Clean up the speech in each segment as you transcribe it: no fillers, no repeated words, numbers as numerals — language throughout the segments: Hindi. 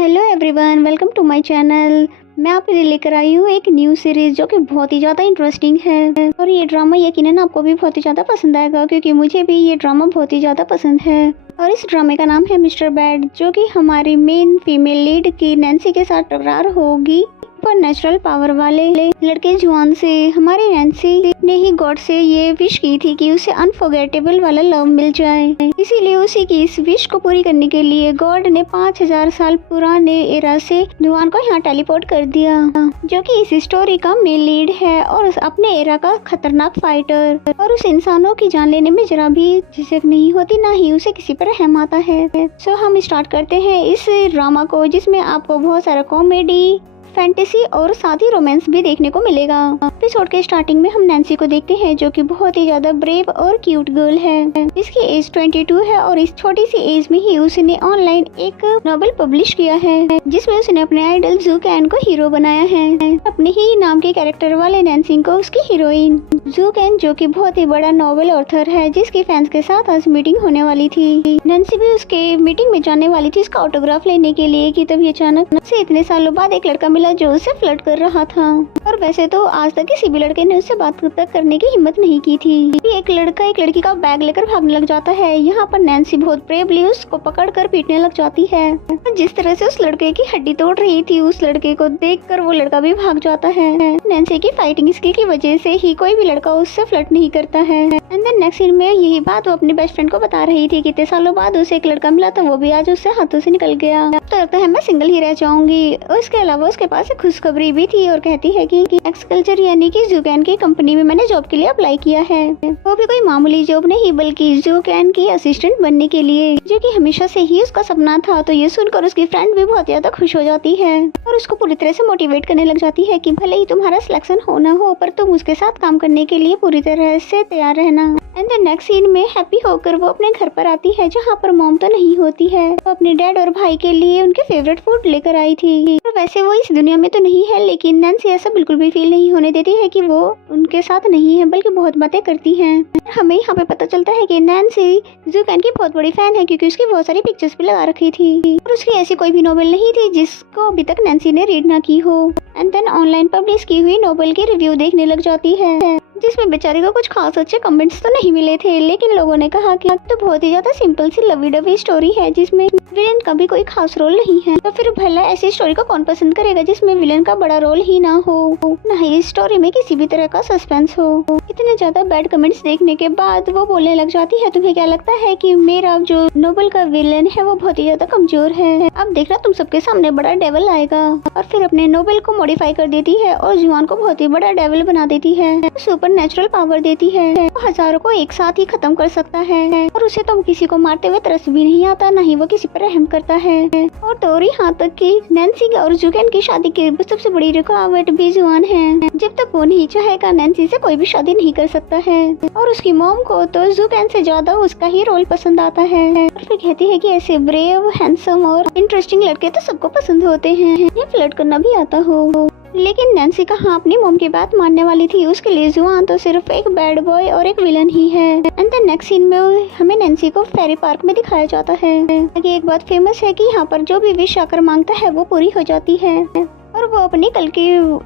Hello everyone, welcome to my channel. मैं आपके लिए लेकर आई हूँ एक न्यू सीरीज जो कि बहुत ही ज़्यादा इंटरेस्टिंग है और ये ड्रामा यकीनन आपको भी बहुत ही ज़्यादा पसंद आएगा क्योंकि मुझे भी ये ड्रामा बहुत ही ज़्यादा पसंद है। और इस ड्रामे का नाम है मिस्टर बैड, जो कि हमारी मेन फीमेल लीड की नैन्सी के साथ टकरार होगी पर नेचुरल पावर वाले लड़के जुआन से। हमारी नैन्सी ने ही गॉड से ये विश की थी कि उसे अनफॉरगेटेबल वाला लव मिल जाए, इसीलिए उसी की इस विश को पूरी करने के लिए गॉड ने 5000 साल पुराने एरा से जुआन को यहाँ टेलीपोर्ट कर दिया, जो कि इस स्टोरी का मेन लीड है और अपने एरा का खतरनाक फाइटर। और उस इंसानों की जान लेने में जरा भी झिझक नहीं होती, ना ही उसे किसी पर रहम आता है। सो हम स्टार्ट करते हैं इस ड्रामा को, जिसमें आपको बहुत सारा कॉमेडी, फैंटेसी और साथ ही रोमांस भी देखने को मिलेगा। एपिसोड के स्टार्टिंग में हम नैन्सी को देखते हैं, जो कि बहुत ही ज्यादा ब्रेव और क्यूट गर्ल है। इसकी एज 22 है और इस छोटी सी एज में ही उसने ऑनलाइन एक नॉवेल पब्लिश किया है, जिसमें उसने अपने आइडल जू कैन को हीरो बनाया है, अपने ही नाम के कैरेक्टर वाले नैन्सी को उसकी हीरोइन। जू कैन जो कि बहुत ही बड़ा नॉवेल ऑथर है, जिसके फैंस के साथ आज मीटिंग होने वाली थी। नैन्सी भी उसके मीटिंग में जाने वाली थी उसका ऑटोग्राफ लेने के लिए कि तभी अचानक से इतने सालों बाद एक लड़का मिला जो उससे फ्लर्ट कर रहा था। और वैसे तो आज तक किसी भी लड़के ने उससे बात तक करने की हिम्मत नहीं की थी। एक लड़का एक लड़की का बैग लेकर भागने लग जाता है। यहाँ पर नैन्सी बहुत ब्रेवली उसको पकड़कर पीटने लग जाती है। जिस तरह से उस लड़के की हड्डी तोड़ रही थी, उस लड़के को देखकर वो लड़का भी भाग जाता है। नैन्सी की फाइटिंग स्किल की वजह से ही कोई भी लड़का उससे फ्लर्ट नहीं करता है। एंड देन नेक्स्ट सीन में यही बात वो अपने बेस्ट फ्रेंड को बता रही थी कि इतने सालों बाद उसे एक लड़का मिला था, वो भी आज उससे हाथों से निकल गया। अब तो लगता है मैं सिंगल ही रह जाऊंगी। और इसके अलावा उसके पास एक खुशखबरी भी थी और कहती है कि एक्सकल्चर यानी कि जूकैन की कंपनी में मैंने जॉब के लिए अप्लाई किया है। वो भी कोई मामूली जॉब नहीं, बल्कि जूकैन की असिस्टेंट बनने के लिए, जो कि हमेशा से ही उसका सपना था। तो ये सुनकर उसकी फ्रेंड भी बहुत ज्यादा खुश हो जाती है और उसको पूरी तरह से मोटिवेट करने लग जाती है कि भले ही तुम्हारा सिलेक्शन हो ना हो, पर तुम उसके साथ काम करने के लिए पूरी तरह से तैयार रहना। एंड द नेक्स्ट सीन में हैप्पी होकर वो अपने घर पर आती है, जहाँ पर मॉम तो नहीं होती है। वो अपने डैड और भाई के लिए उनके फेवरेट फूड लेकर आई थी। और वैसे वो इस दुनिया में तो नहीं है, लेकिन नैन्सी ऐसा बिल्कुल भी फील नहीं होने देती है कि वो उनके साथ नहीं है, बल्कि बहुत बातें करती है। हमें यहाँ पे पता चलता है कि नैन्सी जूकैन की बहुत बड़ी फैन है, क्योंकि उसकी बहुत सारी पिक्चर्स भी लगा रखी थी और उसकी ऐसी कोई भी नॉवेल नहीं थी जिसको अभी तक नैन्सी ने रीड ना की हो। एंड देन ऑनलाइन पब्लिश की हुई नॉवेल की रिव्यू देखने लग जाती है, जिसमें बेचारी को कुछ खास अच्छे कमेंट्स तो नहीं मिले थे, लेकिन लोगों ने कहा कि तो बहुत ही ज्यादा सिंपल सी लवी डवी स्टोरी है, जिसमें विलेन का भी कोई खास रोल नहीं है। तो फिर भला ऐसी स्टोरी को कौन पसंद करेगा जिसमें विलेन का बड़ा रोल ही ना हो, ना ही इस स्टोरी में किसी भी तरह का सस्पेंस हो। इतने ज्यादा बैड कमेंट्स देखने के बाद वो बोलने लग जाती है, तुम्हें क्या लगता है कि मेरा जो नोबल का विलेन है वो बहुत ही ज्यादा कमजोर है? अब देखना तुम सबके सामने बड़ा डेविल आएगा। और फिर अपने नोबल को मॉडिफाई कर देती है और जुआन को बहुत ही बड़ा डेविल बना देती है। सुपर नेचुरल पावर देती है, वो हजारों को एक साथ ही खत्म कर सकता है और उसे तो किसी को मारते हुए तरस भी नहीं आता, ना ही वो किसी पर रहम करता है। और तो यहाँ तक कि नैन्सी और जूकैन की शादी की सबसे बड़ी रुकावट भी जुआन है। जब तक वो नहीं चाहेगा, नैन्सी से कोई भी शादी नहीं कर सकता है। और उसकी मॉम को तो जूकैन से ज्यादा उसका ही रोल पसंद आता है। और फिर कहती है कि ऐसे ब्रेव, हैंडसम और इंटरेस्टिंग लड़के तो सबको पसंद होते हैं, ये फ्लर्ट करना भी आता हो। लेकिन नैन्सी कहाँ अपनी मॉम की बात मानने वाली थी? उसके लिए जुआन तो सिर्फ एक बैड बॉय और एक विलन ही है। एंड द नेक्स्ट सीन में हमें नैन्सी को फेरी पार्क में दिखाया जाता है। एक बात फेमस है कि यहाँ पर जो भी विश आकर मांगता है वो पूरी हो जाती है। और वो अपनी कल के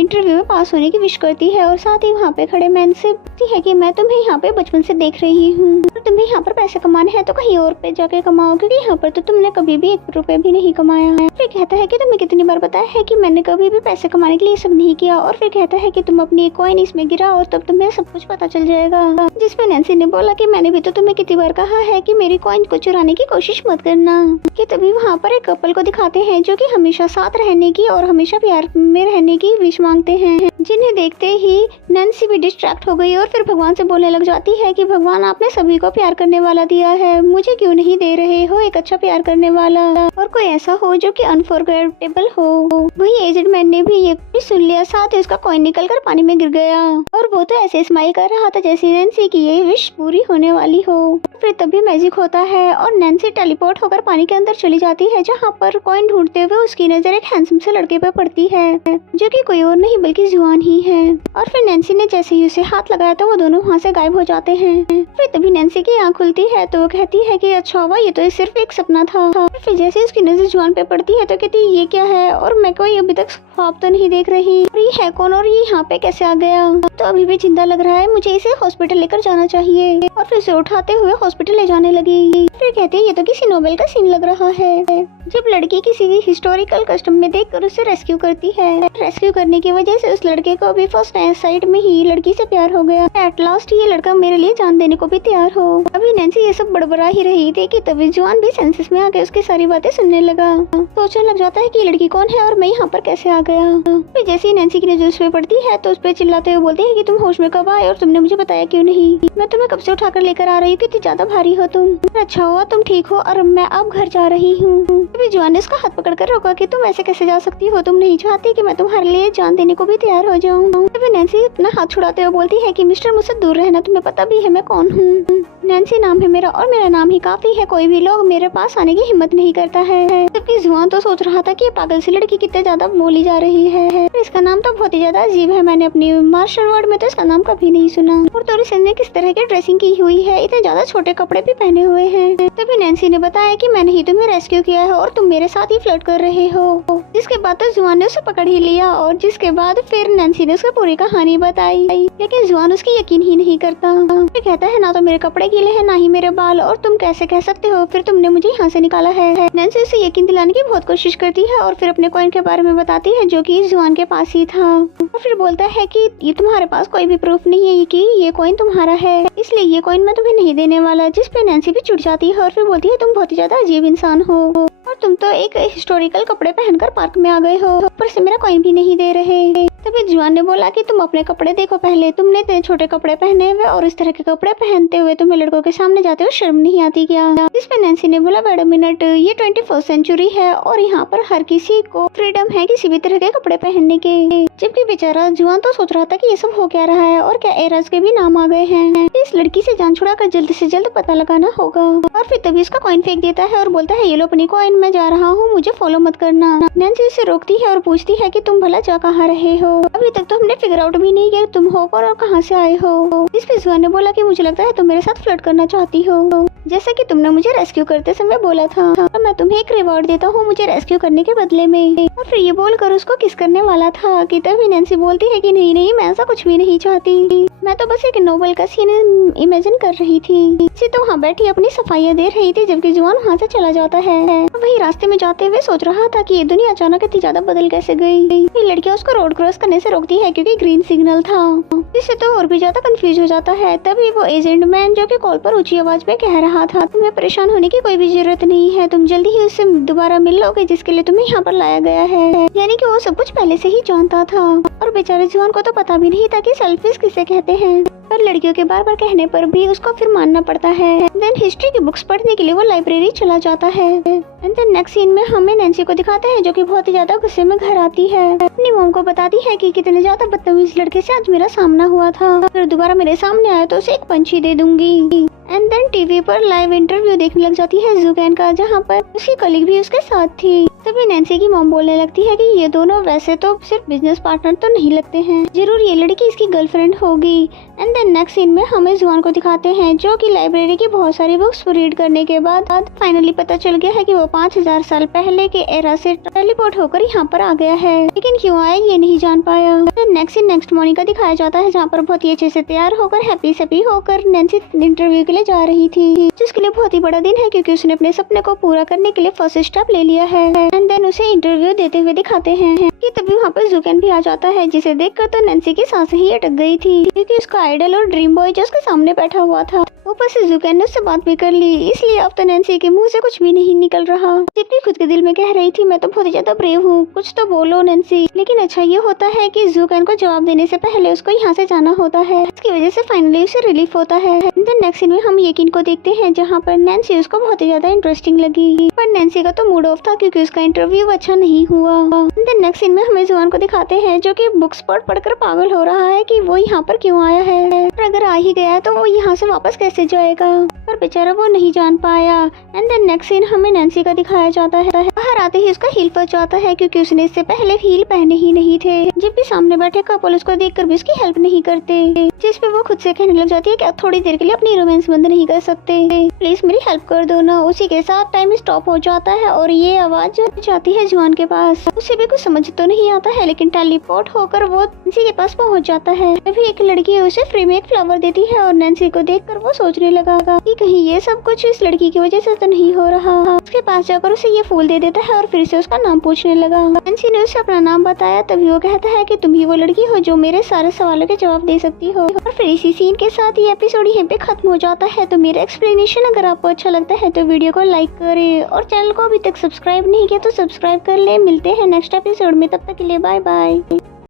इंटरव्यू में पास होने की विश करती है और साथ ही वहाँ पे खड़े मैन से कहती है कि मैं तुम्हें यहाँ पे बचपन से देख रही हूँ, और तुम्हें यहाँ पर पैसे कमाने हैं तो कहीं और पे जाके कमाओ, क्योंकि यहाँ पर तो तुमने कभी भी 1 रुपए भी नहीं कमाया है। फिर कहता है कि तुम्हें कितनी बार बताया है कि मैंने कभी भी पैसे कमाने के लिए सब नहीं किया। और फिर कहता है कि तुम अपनी कॉइन इसमें गिराओ और तब तुम्हें सब कुछ पता चल जाएगा। जिसपे नैन्सी ने बोला कि मैंने भी तो तुम्हें कितनी बार कहा है कि मेरी कॉइन को चुराने की कोशिश मत करना। कि तभी वहाँ पर एक कपल को दिखाते हैं, जो कि हमेशा साथ रहने की और हमेशा प्यार में रहने की विश मांगते हैं, जिन्हें देखते ही नैन्सी भी डिस्ट्रैक्ट हो गई और फिर भगवान से बोलने लग जाती है कि भगवान, आपने सभी को प्यार करने वाला दिया है, मुझे क्यों नहीं दे रहे हो एक अच्छा प्यार करने वाला, और कोई ऐसा हो जो कि अनफॉरगेटेबल हो। वही एजेड मैन ने भी ये सुन लिया, साथ ही उसका कॉइन निकलकर पानी में गिर गया और वो तो ऐसे स्माइल कर रहा था जैसे नैन्सी की ये विश पूरी होने वाली हो। फिर तभी मैजिक होता है और नैन्सी टेलीपोर्ट होकर पानी के अंदर चली जाती है, जहाँ पर कॉइन ढूंढते हुए उसकी नजर एक हैंडसम से लड़के पे पड़ती है, जो कि कोई और नहीं बल्कि जुआन जुआन ही है। और फिर नैन्सी ने जैसे ही उसे हाथ लगाया तो वो दोनों वहाँ से गायब हो जाते हैं। फिर तभी नैन्सी की आँख खुलती है तो वो कहती है कि अच्छा हुआ ये तो सिर्फ एक सपना था। फिर जैसे उसकी नजर जुआन पे पड़ती है तो कहती है ये क्या है और मैं कोई अभी तक ख्वाब तो नहीं देख रही, और ये है कौन और ये यहाँ पे कैसे आ गया, तो अभी भी जिंदा लग रहा है, मुझे इसे हॉस्पिटल लेकर जाना चाहिए। और फिर उसे उठाते हुए हॉस्पिटल ले जाने लगी। फिर कहते हैं ये तो किसी नोवेल का सीन लग रहा है, जब लड़की किसी हिस्टोरिकल कस्टम में देखकर उसे रेस्क्यू करती है। रेस्क्यू करने की वजह से उस लड़के को भी फर्स्ट साइड में ही लड़की से प्यार हो गया। एट लास्ट ये लड़का मेरे लिए जान देने को भी तैयार हो। अभी नैन्सी ये सब बड़बड़ा ही रही थी कि तभी जुआन भी सेंसेस में आके उसकी सारी बातें सुनने लगा। सोचने लग जाता है कि लड़की कौन है और मैं यहाँ पर कैसे आ गया। फिर जैसे ही नैन्सी की नजर उस पे पड़ती है तो उस पे चिल्लाते हुए बोलती है कि तुम होश में कब आए और तुमने मुझे बताया क्यों नहीं, मैं तुम्हें कब से उठाकर लेकर आ रही हूँ, कितनी ज्यादा भारी हो तुम, अच्छा हुआ तुम ठीक हो और मैं अब घर जा रही हूँ। तभी जुआन ने उसका हाथ पकड़कर रोका कि तुम ऐसे कैसे जा सकती हो, तुम नहीं चाहती कि मैं तुम्हारे लिए जान देने को भी तैयार हो जाऊँ। तभी नैन्सी अपना हाथ छुड़ाते हुए बोलती है कि मिस्टर मुझसे दूर रहना, तुम्हें पता भी है मैं कौन हूँ। नैन्सी नाम है मेरा और मेरा नाम ही काफी है, कोई भी लोग मेरे पास आने की हिम्मत नहीं करता है। जबकि जुआन तो सोच रहा था कि ये पागल सी लड़की कितने ज्यादा बोली जा रही है, इसका नाम तो बहुत ही ज्यादा अजीब है, मैंने अपनी मार्शल वर्ड में तो इसका नाम कभी नहीं सुना। और तो ने किस तरह की ड्रेसिंग की हुई है, इतने ज्यादा छोटे कपड़े भी पहने हुए हैं। तभी नैन्सी ने बताया कि मैंने ही तुम्हें रेस्क्यू किया है और तुम मेरे साथ ही फ्लर्ट कर रहे हो। जिसके बाद तो जुआन ने उसे पकड़ ही लिया और जिसके बाद फिर नैन्सी ने उसको पूरी कहानी बताई, लेकिन जुआन उसकी यकीन ही नहीं करता। फिर कहता है ना तो मेरे कपड़े गीले हैं ना ही मेरे बाल, और तुम कैसे कह सकते हो, फिर तुमने मुझे यहाँ से निकाला है। नैन्सी उसे यकीन दिलाने की बहुत कोशिश करती है और फिर अपने कॉइन के बारे में बताती है जो कि जुआन के पास ही था। और फिर बोलता है कि ये तुम्हारे पास कोई भी प्रूफ नहीं है कि ये कॉइन तुम्हारा है, इसलिए ये कॉइन मैं तुम्हें नहीं देने वाला। जिस पे नैन्सी भी चिढ़ जाती है और फिर बोलती है तुम बहुत ही ज्यादा अजीब इंसान हो और तुम तो एक हिस्टोरिकल कपड़े पहनकर पार्क में आ गए हो, ऊपर से मेरा कॉइन भी नहीं दे रहे। तभी जुआन ने बोला कि तुम अपने कपड़े देखो पहले, तुमने इतने छोटे कपड़े पहने हुए और इस तरह के कपड़े पहनते हुए तुम्हें लड़कों के सामने जाते हुए शर्म नहीं आती क्या। जिस पे नैन्सी ने बोला वेट अ मिनट, ये 21st सेंचुरी है और यहाँ पर हर किसी को फ्रीडम है किसी भी तरह के कपड़े पहनने के। जबकि बेचारा जुआन तो सोच रहा था कि ये सब हो क्या रहा है और क्या एराज के भी नाम आ गए हैं, इस लड़की से जान छुड़ाकर जल्द से जल्द पता लगाना होगा। और फिर तभी उसका कॉइन फेंक देता है और बोलता है ये लो अपनी कॉइन, मैं जा रहा हूँ, मुझे फॉलो मत करना। नैन्सी उसे रोकती है और पूछती है कि तुम भला जा कहाँ रहे हो, अभी तक तो हमने फिगर आउट भी नहीं किया तुम हो और कहाँ से आए हो। इस पे जुआन ने बोला कि मुझे लगता है तुम मेरे साथ फ्लर्ट करना चाहती हो, जैसा कि तुमने मुझे रेस्क्यू करते समय बोला था, तो मैं तुम्हें एक रिवॉर्ड देता हूँ मुझे रेस्क्यू करने के बदले में। और फिर ये बोलकर उसको किस करने वाला था कि तभी नैन्सी बोलती है कि नहीं नहीं मैं ऐसा कुछ भी नहीं चाहती, मैं तो बस एक नोवेल का सीन इमेजिन कर रही थी। तो वहाँ बैठी अपनी सफाइयाँ दे रही थी जबकि जुआन वहाँ से चला जाता है। वही रास्ते में जाते हुए सोच रहा था कि ये दुनिया अचानक इतनी ज्यादा बदल कैसे गई। ये लड़कियाँ उसको रोड क्रॉस करने से रोकती है क्योंकि ग्रीन सिग्नल था, जिससे तो और भी ज्यादा कंफ्यूज हो जाता है। तभी वो एजेंट मैन जो कि कॉल पर ऊंची आवाज में कह रहा था तुम्हें परेशान होने की कोई भी जरूरत नहीं है, तुम जल्दी ही उससे दोबारा मिल लोगे जिसके लिए तुम्हें यहाँ पर लाया गया है। यानी कि वो सब कुछ पहले से ही जानता था और बेचारे जुआन को तो पता भी नहीं था कि सेल्फिश किसे कहते हैं, पर लड़कियों के बार बार कहने पर भी उसको फिर मानना पड़ता है। देन हिस्ट्री की बुक्स पढ़ने के लिए वो लाइब्रेरी चला जाता है। एंड देन नेक्स्ट सीन में हमें नैन्सी को दिखाते हैं जो कि बहुत ही ज्यादा गुस्से में घर आती है, अपनी मॉम को बताती है कि कितने ज्यादा बदतमीज लड़के से आज मेरा सामना हुआ था, अगर दोबारा मेरे सामने आया तो उसे एक पंची दे दूंगी। एंड देन टीवी पर लाइव इंटरव्यू देखने लग जाती है जुकैन का, जहाँ पर उसकी कलीग भी उसके साथ थी। तभी नैन्सी की मॉम बोलने लगती है कि ये दोनों वैसे तो सिर्फ बिजनेस पार्टनर तो नहीं लगते हैं, जरूर ये लड़की इसकी गर्लफ्रेंड होगी। एंड देन नेक्स्ट सीन में हमें जुआन को दिखाते हैं जो कि लाइब्रेरी की बहुत सारी बुक्स रीड करने के बाद फाइनली पता चल गया है कि वो 5000 साल पहले के एरा से टेलीपोर्ट होकर यहाँ पर आ गया है, लेकिन क्यों आया ये नहीं जान पाया। नेक्स्ट सीन नेक्स्ट मॉर्निंग का दिखाया जाता है जहाँ पर बहुत ही अच्छे से तैयार होकर हैप्पी सैप्पी होकर नैन्सी इंटरव्यू के लिए जा रही थी, जिसके लिए बहुत ही बड़ा दिन है क्योंकि उसने अपने सपने को पूरा करने के लिए फर्स्ट स्टेप ले लिया है। एंड देन उसे इंटरव्यू देते हुए दिखाते हैं कि तभी वहाँ पर जुकैन भी आ जाता है, जिसे देखकर तो नैन्सी की सांसें ही अटक गई थी क्योंकि उसका आइडल और ड्रीम बॉय जो उसके सामने बैठा हुआ था। ऊपर से जुकैन ने उससे बात भी कर ली, इसलिए अब तो नैन्सी के मुंह से कुछ भी नहीं निकल रहा, जितनी खुद के दिल में कह रही थी मैं तो बहुत ही ज्यादा ब्रेव हूँ, कुछ तो बोलो नैन्सी। लेकिन अच्छा ये होता है कि जुकैन को जवाब देने से पहले उसको यहाँ से जाना होता है, इसकी वजह से फाइनली उसे रिलीफ होता है। नेक्स्ट सीन में हम यकीन को देखते हैं जहाँ पर नैन्सी उसको बहुत ही ज्यादा इंटरेस्टिंग लगी, पर नैन्सी का तो मूड ऑफ था क्योंकि उसका इंटरव्यू अच्छा नहीं हुआ। नेक्स्ट सीन सीन में हमें जुआन को दिखाते हैं जो कि बुक्स पढ़कर पागल हो रहा है कि वो यहाँ पर क्यों आया है, और अगर आ ही गया है तो वो यहाँ से वापस कैसे जाएगा, पर बेचारा वो नहीं जान पाया। एंड देन नेक्स्ट सीन हमें नैन्सी का दिखाया जाता है। बाहर आते ही उसका हील फंस जाता है क्योंकि उसने इससे पहले हील पहने ही नहीं थे। जब भी सामने बैठे कपल उसको देखकर भी उसकी हेल्प नहीं करते, जिस पे वो खुद से कहने लग जाती है कि आप थोड़ी देर के लिए अपनी रोमांस बंद नहीं कर सकते, प्लीज मेरी हेल्प कर दो ना। उसी के साथ टाइम स्टॉप हो जाता है और ये आवाज जाती है जुआन के पास। उसे भी कुछ समझ तो नहीं आता है लेकिन टेलीपोर्ट होकर वो नैन्सी के पास पहुंच जाता है। तभी एक लड़की उसे फ्री में एक फ्लावर देती है और नैन्सी को देखकर वो सोचने लगा कि कहीं ये सब कुछ इस लड़की की वजह से तो नहीं हो रहा। उसके पास जाकर उसे ये फूल दे देता है और फिर से उसका नाम पूछने लगा। नैन्सी ने उसे अपना नाम बताया। तभी वो कहता है कि तुम ही वो लड़की हो जो मेरे सारे सवालों के जवाब दे सकती हो। और फिर इसी सीन के साथ ये एपिसोड यहीं पे खत्म हो जाता है। तो मेरा एक्सप्लेनेशन अगर आपको अच्छा लगता है तो वीडियो को लाइक करें और चैनल को अभी तक सब्सक्राइब नहीं किया तो सब्सक्राइब कर ले। मिलते हैं नेक्स्ट एपिसोड में, तब तक के लिए बाय बाय।